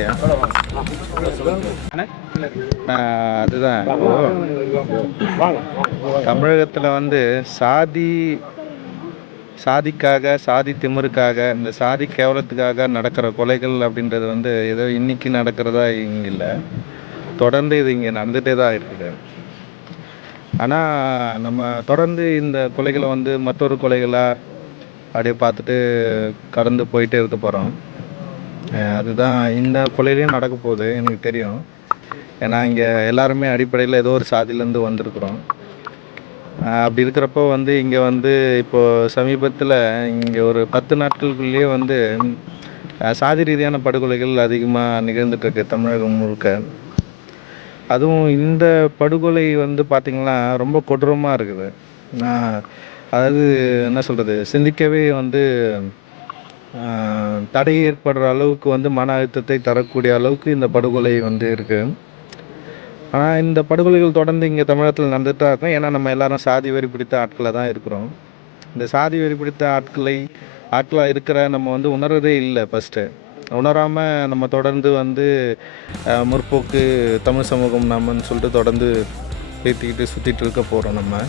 இல்லையா? அதுதான் தமிழகத்தில் வந்து சாதிக்காக, சாதி திமிருக்காக, இந்த சாதி கேவலத்துக்காக நடக்கிற கொலைகள் அப்படின்றது வந்து ஏதோ இன்னைக்கு நடக்கிறதா இங்கே இல்லை, தொடர்ந்து இது இங்கே நடந்துகிட்டே தான் இருக்குது. ஆனால் நம்ம தொடர்ந்து இந்த கொலைகளை வந்து மற்றொரு கொலைகளாக அப்படியே பார்த்துட்டு கடந்து போயிட்டே இருக்க போகிறோம். அதுதான் இந்த கொலையிலையும் நடக்க போகுது, எனக்கு தெரியும். ஏன்னா இங்கே எல்லாருமே அடிப்படையில் ஏதோ ஒரு சாதியிலேருந்து வந்திருக்கிறோம். அப்படி இருக்கிறப்போ வந்து இங்கே வந்து இப்போது சமீபத்தில் இங்கே ஒரு 10 நாட்களுக்குள்ளேயே வந்து சாதி ரீதியான படுகொலைகள் அதிகமாக நிகழ்ந்துட்டுருக்கு தமிழகம் முழுக்க. அதுவும் இந்த படுகொலை வந்து பார்த்திங்கன்னா ரொம்ப கொடூரமாக இருக்குது. அதாவது என்ன சொல்கிறது, சிந்திக்கவே வந்து தடை ஏற்படுற அளவுக்கு வந்து மன அழுத்தத்தை தரக்கூடிய அளவுக்கு இந்த படுகொலை வந்து இருக்குது. ஆனால் இந்த படுகொலைகள் தொடர்ந்து இங்கே தமிழகத்தில் நடந்துட்டு தான் இருக்கும். ஏன்னா நம்ம எல்லாரும் சாதி வெறி பிடித்த ஆட்களை தான் இருக்கிறோம். இந்த சாதி வெறி பிடித்த ஆட்களாக இருக்கிற நம்ம வந்து உணர்றதே இல்லை. ஃபஸ்ட்டு உணராமல் நம்ம தொடர்ந்து வந்து முற்போக்கு தமிழ் சமூகம் நம்மன்னு சொல்லிட்டு தொடர்ந்து பேத்திக்கிட்டு சுற்றிட்டு இருக்க போகிறோம். நம்ம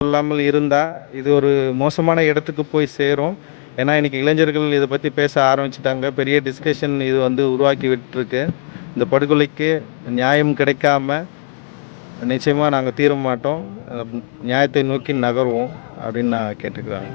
இல்லாமல் இருந்தால் இது ஒரு மோசமான இடத்துக்கு போய் சேரும். ஏன்னா இன்றைக்கி இளைஞர்கள் இதை பற்றி பேச ஆரம்பிச்சிட்டாங்க. பெரிய டிஸ்கஷன் இது வந்து உருவாக்கி விட்டுருக்கு. இந்த படுகொலைக்கு நியாயம் கிடைக்காம நிச்சயமாக நாங்கள் தீர மாட்டோம், நியாயத்தை நோக்கி நகர்வோம் அப்படின்னு நான் கேட்டுக்கிறேன்.